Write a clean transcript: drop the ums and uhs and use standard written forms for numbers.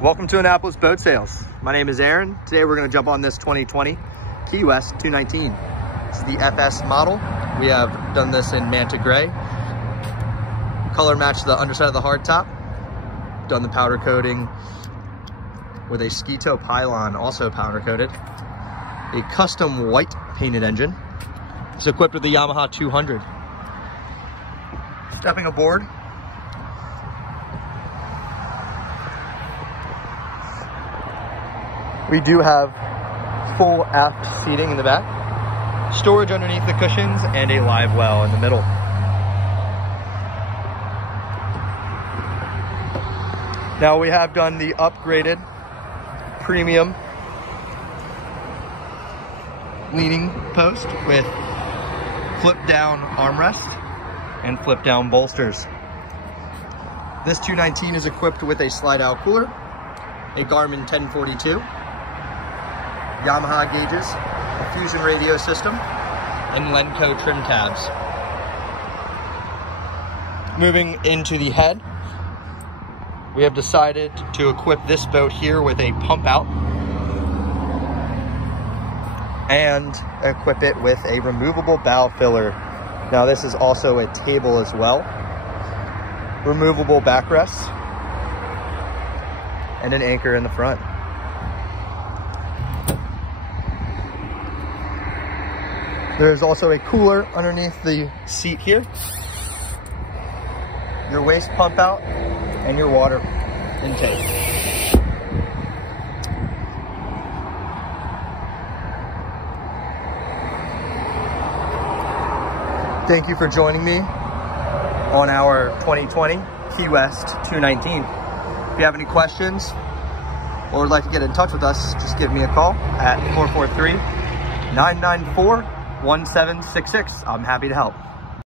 Welcome to Annapolis Boat Sales. My name is Aaron. Today we're going to jump on this 2020 Key West 219. This is the FS model. We have done this in Manta Gray. Color matched the underside of the hardtop. Done the powder coating with a ski toe pylon, also powder coated. A custom white painted engine. It's equipped with the Yamaha 200. Stepping aboard. We do have full aft seating in the back, storage underneath the cushions, and a live well in the middle. Now we have done the upgraded premium leaning post with flip down armrest and flip down bolsters. This 219 is equipped with a slide out cooler, a Garmin 1042, Yamaha gauges, a Fusion radio system, and Lenco trim tabs. Moving into the head, we have decided to equip this boat here with a pump out and equip it with a removable bow filler. Now this is also a table as well. Removable backrests and an anchor in the front. There's also a cooler underneath the seat here. Your waste pump out and your water intake. Thank you for joining me on our 2020 Key West 219. If you have any questions or would like to get in touch with us, just give me a call at 443-994-1766. I'm happy to help.